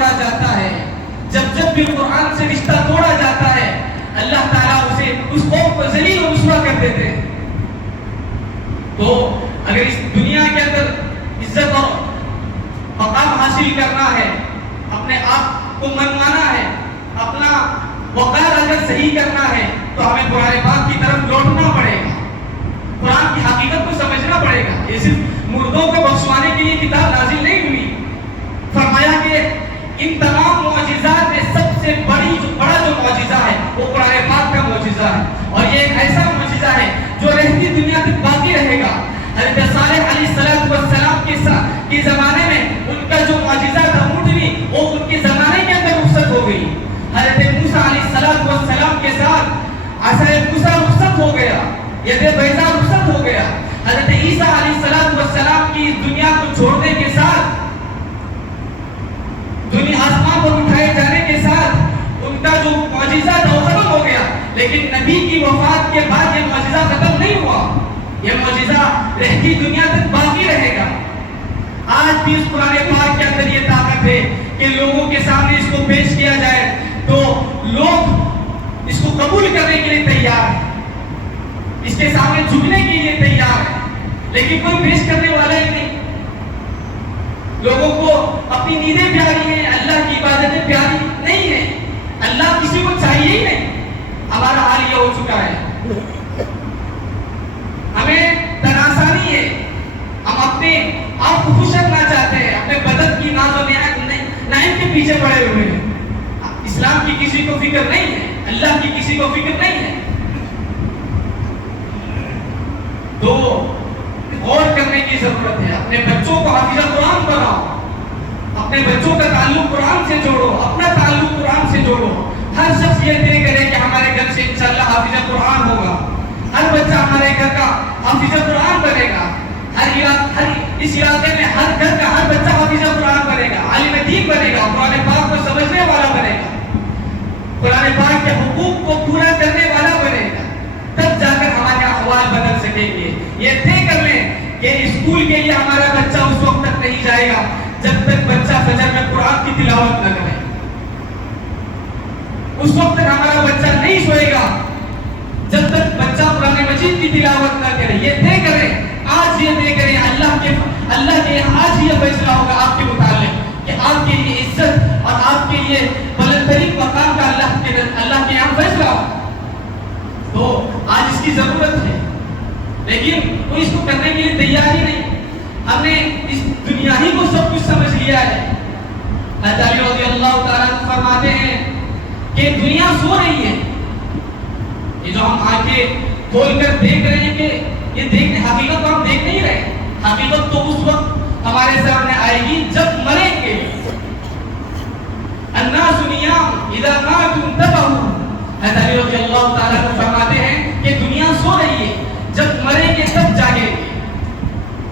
توڑا جاتا ہے، جب جب بھی قرآن سے رشتہ توڑا جاتا ہے، اللہ تعالیٰ اس قوم کو ذلیل و رسوا کر دیتے ہیں۔ تو اگر اس دنیا کے اندر عزت اور مقام حاصل کرنا ہے، اپنے آپ کو منوانا ہے، اپنا وقار اگر صحیح کرنا ہے، تو ہمیں قرآن پاک کی طرف لوٹنا پڑے گا، قرآن کی حقیقت کو سمجھنا پڑے گا۔ یہ صرف مردوں کو بخشوانے کے لیے کتاب نازل نہیں ہوئی، فرمایا کہ ان تمام معجزات میں سب سے بڑا جو معجزہ ہے وہ قرآن پاک کا معجزہ ہے، اور یہ ایک ایسا معجزہ ہے جو رہتی دنیا تک باقی رہے گا۔ حضرت صالح علیہ السلام کے زمانے میں ان کا جو معجزہ تھا اونٹنی، وہ ان کے زمانے کے اندر رخصت ہو گئی۔ حضرت موسیٰ علیہ السلام کے ساتھ عصا موسیٰ رخصت ہو گیا، ید بیضا رخصت ہو گیا۔ حضرت عیسیٰ علیہ السلام کی دنیا کو چھوڑنے کے ساتھ، دنیا آسمان پر اٹھائے جانے کے ساتھ ان کا جو معجزہ تھا وہ ختم ہو گیا، لیکن نبی کی وفات کے بعد یہ معجزہ ختم نہیں ہوا، یہ معجزہ رہتی دنیا تک باقی رہے گا۔ آج بھی اس قرآن پاک کے اندر یہ طاقت ہے کہ لوگوں کے سامنے اس کو پیش کیا جائے تو لوگ اس کو قبول کرنے کے لیے تیار ہیں، اس کے سامنے جھکنے کے لیے تیار ہیں، لیکن کوئی پیش کرنے والا ہی نہیں۔ لوگوں کو اپنی نیندیں پیاری ہیں، اللہ کی عبادتیں پیاری نہیں ہیں، اللہ کسی کو چاہیے ہی نہیں۔ ہمارا حال یہ ہو چکا ہے، ہمیں تناسانی ہے، ہم اپنے آپ کو خوش رکھنا چاہتے ہیں، اپنے بدن کی ناز و نعیم کے پیچھے پڑے ہوئے ہیں۔ اسلام کی کسی کو فکر نہیں ہے، اللہ کی کسی کو فکر نہیں ہے۔ تو غور کرنے کی ضرورت ہے، اپنے بچوں کو حافظ قرآن بناؤ، اپنے بچوں کا تعلق قرآن سے جوڑو، اپنا تعلق قرآن سے جوڑو۔ ہر شخص یہ طے کرے کہ ہمارے گھر سے انشاءاللہ حافظ قرآن ہوگا، ہر بچہ ہمارے گھر کا حافظ قرآن بنے گا، اس علاقے میں ہر گھر کا ہر بچہ حافظ قرآن بنے گا، عالم دین بنے گا، قرآن پاک کو سمجھنے والا بنے گا، قرآن پاک کے حقوق کو پورا کرنے والا بنے گا، تب جا کر ہمارے احوال بدل سکیں گے۔ یہ طے کر لیں کہ اسکول کے لیے ہمارا بچہ اس وقت تک نہیں جائے گا جب تک بچہ فجر میں قرآن کی تلاوت نہ کرے، اس وقت تک ہمارا بچہ نہیں سوئے گا جب تک بچہ قرآن مجید کی تلاوت نہ کرے۔ یہ طے کریں، آج یہ طے کریں، اللہ کے یہاں آج یہ فیصلہ ہوگا آپ کے متعلق کہ آپ کے لیے عزت اور آپ کے لیے بلند ترین مقام کا اللہ کے یہاں فیصلہ ہوگا۔ تو آج اس کی ضرورت ہے، لیکن کوئی اس کو کرنے کے لیے تیار ہی نہیں۔ ہم نے اس دنیا ہی کو سب کچھ سمجھ لیا ہے۔ حضرت علی رضی اللہ تعالیٰ عنہ فرماتے ہیں کہ دنیا سو رہی ہے، یہ جو ہم آنکھیں کھول کر دیکھ رہے ہیں کہ یہ دیکھنے حقیقت کو ہم دیکھ نہیں رہے، حقیقت تو اس وقت ہمارے سامنے آئے گی جب مریں گے۔ الناس نیام اذا ماتوا انتبہوا، حضرت علی رضی اللہ تعالیٰ عنہ فرماتے ہیں کہ دنیا سو رہی ہے، جب مریں گے تب جاگیں گے،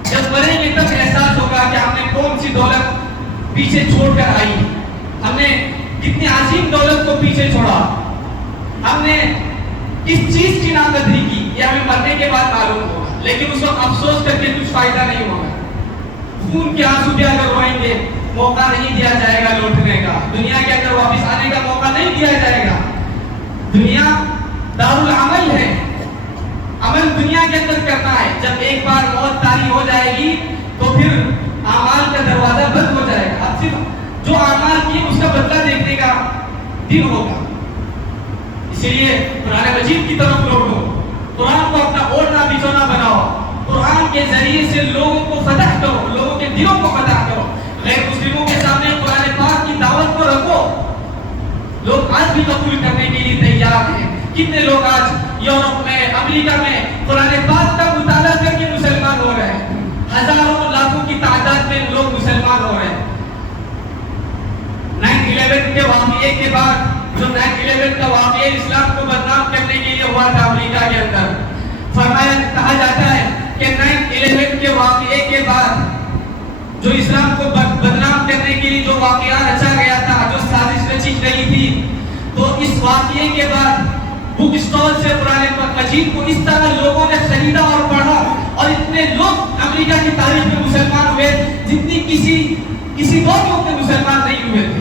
جب مریں گے تب احساس ہوگا کہ ہم نے کون سی دولت پیچھے چھوڑ کر آئی، ہم نے کتنی عظیم دولت کو پیچھے چھوڑا، ہم نے کس چیز کی ناقدری کی، یہ ہمیں مرنے کے بعد معلوم ہوگا، لیکن اس وقت افسوس کر کے کچھ فائدہ نہیں ہوگا۔ خون کے آنسو بھی اگر روئیں گے موقع نہیں دیا جائے گا لوٹنے کا، دنیا کے اندر واپس آنے کا موقع نہیں دیا جائے گا۔ دنیا دار العمل ہے، عمل دنیا کے اندر کرنا ہے، جب ایک بار موت طاری ہو جائے گی تو پھر اعمال کا دروازہ بند ہو جائے گا، اب صرف جو اعمال کیے اس کا بدلہ دیکھنے کا دن ہوگا۔ اسی لیے قرآن مجید کی طرف لوٹو، قرآن کو اپنا اوڑھنا بچھونا بناؤ، قرآن کے ذریعے سے لوگوں کو فتح کرو، لوگوں کے دلوں کو فتح کرو، غیر مسلموں کے سامنے قرآن پاک کی دعوت کو رکھو۔ لوگ آج بھی قبول کرنے کے لیے تیار ہیں، کتنے لوگ آج یورپ میں، امریکہ میں قرآن پاک کا مطالعہ کر کے مسلمان ہو رہے ہیں، ہزاروں لاکھوں کی تعداد میں لوگ مسلمان ہو رہے ہیں۔ 9/11 کے واقعے کے بعد، جو 9/11 کا واقعہ اسلام کو بدنام کرنے کے لیے ہوا تھا امریکہ کے اندر، فرمایا کہا جاتا ہے کہ 9/11 کے واقعے کے بعد جو اسلام کو بدنام کرنے کے لیے جو واقعہ رچا گیا تھا، جو سازش رچی گئی تھی، تو اس واقعے کے بعد بک اسٹال سے قرآن مجید کو اس طرح لوگوں نے خریدا اور پڑھا، اور اتنے لوگ امریکہ کی تاریخ میں مسلمان ہوئے جتنی کسی دور میں مسلمان نہیں ہوئے تھے۔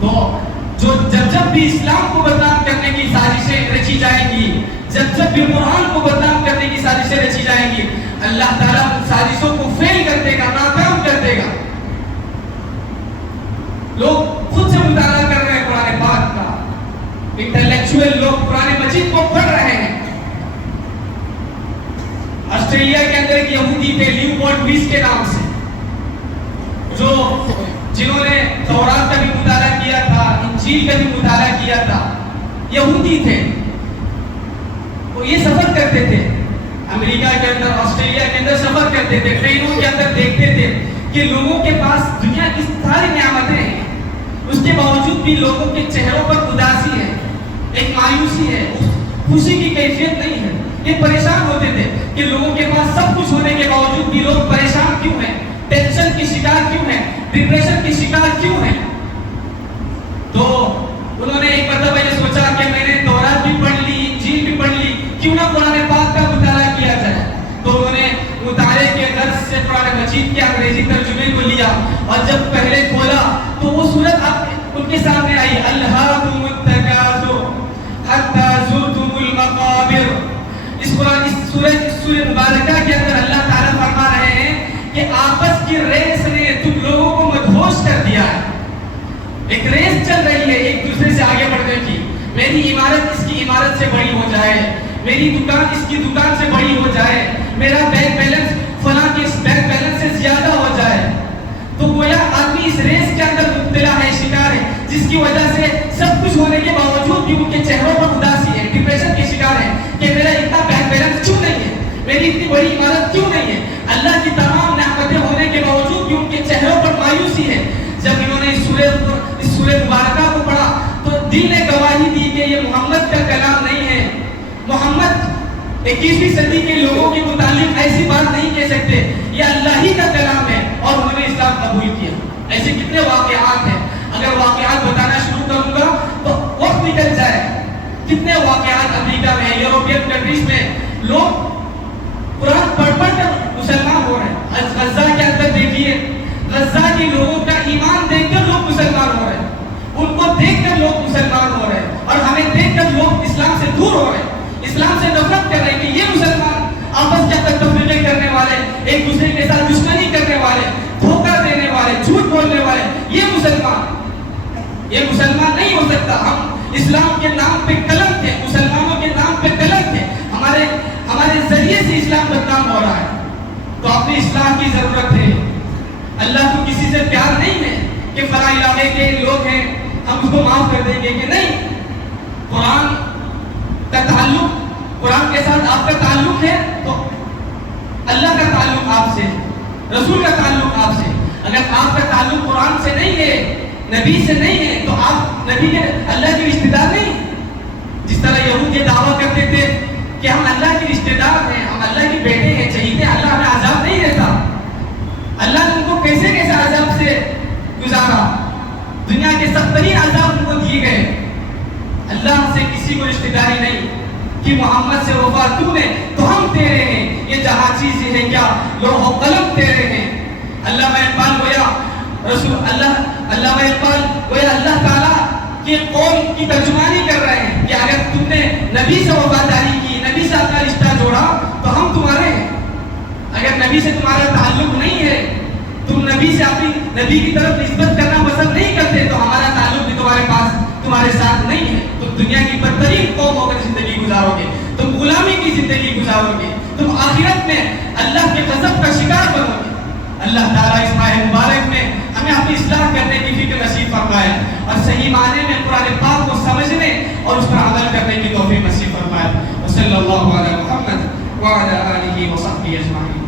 تو جب بھی اسلام کو بدنام کرنے کی سازشیں رچی جائیں گی، جب بھی قرآن کو بدنام کرنے کی سازشیں رچی جائیں گی، اللہ تعالیٰ ان سازشوں کو فیل کر دے گا، ناکام کر دے گا۔ لوگ خود سے مطالعہ کر رہے ہیں قرآن پاک کا، انٹلیکچوئل لوگ قرآن مجید کو پڑھ رہے ہیں۔ آسٹریلیا کے اندر ایک یہودی تھے لیوپولڈ ویس کے نام سے، جنہوں نے تورات کا بھی مطالعہ کیا تھا، انجیل کا بھی مطالعہ کیا تھا، یہودی تھے۔ وہ یہ سفر کرتے تھے امریکہ کے اندر، آسٹریلیا کے اندر سفر کرتے تھے، ٹرینوں کے اندر دیکھتے تھے کہ لوگوں کے پاس دنیا کی ساری نعمتیں ہیں، اس کے باوجود بھی لوگوں کے چہروں پر اداسی ہے، ایک مایوسی ہے، خوشی کی کیفیت نہیں ہے۔ یہ پریشان ہوتے تھے کہ لوگوں کے پاس سب کچھ ہونے کے باوجود بھی لوگ پریشان کیوں ہیں، ٹینشن کی شکار کیوں ہیں، ڈپریشن کی شکار کیوں ہیں۔ تو انہوں نے ایک مرتبہ یہ سوچا کہ میں نے تورات بھی پڑھ لی، انجیل بھی پڑھ لی، کیوں نہ قرآن پاک کا مطالعہ کیا جائے۔ تو انہوں نے مطالعے کے غرض سے قرآن مجید کے انگریزی ترجمے کو لیا، اور جب پہلے کھولا تو وہ سورت ان کے سامنے آئی، الہاکم التکاثر حتی زرتم المقابر۔ اس سورہ مبارکہ کے اندر اللہ تعالیٰ فرما رہے ہیں کہ آپس کی ریس نے تم لوگوں کو مدہوش کر دیا ہے۔ ایک ریس چل رہی ہے ایک دوسرے سے آگے بڑھنے کی، میری عمارت اس کی عمارت سے بڑی ہو جائے، میری دکان اس کی دکان سے بڑی ہو جائے، میرا بینک بیلنس فلاں کے بینک بیلنس سے زیادہ ہو جائے۔ تو گویا آدمی اس ریس کے اندر مبتلا ہے، شکار ہے، جس کی وجہ سے سب کچھ ہونے کے باوجود بھی ان کے چہروں پر اداسی ہے، ڈپریشن کے شکار ہے کہ میرا اتنا بینک بیلنس کیوں نہیں ہے، میری اتنی بڑی عمارت کیوں نہیں ہے۔ اللہ کی تمام نعمتیں ہونے کے باوجود بھی ان کے چہروں پر مایوسی ہے۔ جب انہوں نے اس سورہ مبارکہ کو پڑھا تو دل نے گواہی دی کہ یہ محمد کا کلام نہیں ہے۔ محمد 21ویں صدی کے لوگوں کے متعلق ایسی بات نہیں کہہ سکتے، یہ اللہ ہی کا کلام ہے، اور انہوں نے اسلام قبول کیا۔ ایسے کتنے واقعات ہیں، اگر واقعات بتانا شروع کروں گا تو وقت نکل جائے۔ کتنے واقعات امریکہ میں، یورپین کنٹریز میں لوگ قرآن پڑھ کر مسلمان ہو رہے ہیں۔ غزہ کے اندر دیکھیے، غزہ کے لوگوں کا ایمان دیکھ کر لوگ مسلمان ہو رہے ہیں، ان کو دیکھ کر لوگ مسلمان ہو رہے ہیں، اور ہمیں دیکھ کر لوگ اسلام سے دور ہو رہے ہیں، اسلام سے نفرت کر رہے ہیں کہ یہ مسلمان آپس کے اندر تفریقیں کرنے والے، ایک دوسرے کے ساتھ دشمنی کرنے والے، دھوکہ دینے والے، جھوٹ بولنے والے، یہ مسلمان نہیں ہو سکتا۔ ہم اسلام کے نام پہ کلنک ہے، مسلمانوں کے نام پہ کلنک ہے، ہمارے ذریعے سے اسلام بدنام ہو رہا ہے۔ تو اپنی اصلاح کی ضرورت ہے۔ اللہ کو کسی سے پیار نہیں ہے کہ فلاں علاقے کے لوگ ہیں ہم اس کو معاف کر دیں گے، کہ نہیں۔ قرآن کا تعلق، قرآن کے ساتھ آپ کا تعلق ہے تو اللہ کا تعلق آپ سے، رسول کا تعلق آپ سے۔ اگر آپ کا تعلق قرآن سے نہیں ہے، نبی سے نہیں ہے، تو آپ نبی کے، اللہ کے رشتہ دار نہیں۔ جس طرح یہود یہ دعویٰ کرتے تھے کہ ہم اللہ کے رشتہ دار ہیں، ہم اللہ کے بیٹے ہیں، چہیتے، اللہ ہمیں عذاب نہیں دیتا۔ اللہ نے ان کو کیسے عذاب سے گزارا، دنیا کے سخت ترین عذاب ان کو دیے گئے۔ اللہ سے کسی کو رشتہ داری نہیں کہ محمد سے وفا تو نے تو ہم تیرے ہیں، یہ جہاں چیز ہے کیا لوح و قلم تیرے ہیں۔ علامہ اقبال گویا اللہ تعالیٰ کے قول کی ترجمانی کر رہے ہیں کہ اگر تم نے نبی سے وفاداری کی، نبی سے اپنا رشتہ جوڑا تو ہم تمہارے ہیں۔ اگر نبی سے تمہارا تعلق نہیں ہے، تم نبی سے اپنی نبی کی طرف نسبت کرنا پسند نہیں کرتے، تو ہمارا تعلق بھی تمہارے ساتھ نہیں ہے۔ تم دنیا کی بدترین قوم ہو کر زندگی گزارو گے، تم غلامی کی زندگی گزارو گے، تم آخرت میں اللہ کے غضب کا شکار بنو گے۔ اللہ تعالیٰ اس ماہ مبارک میں ہمیں اپنی اصلاح کرنے کی فکر نصیب فرمائے، اور صحیح معنی میں قرآن پاک کو سمجھنے اور اس پر عمل کرنے کی توفیق نصیب فرمائے۔ وصلی اللہ علی محمد وعلی آلہ وصحبہ اجمعین۔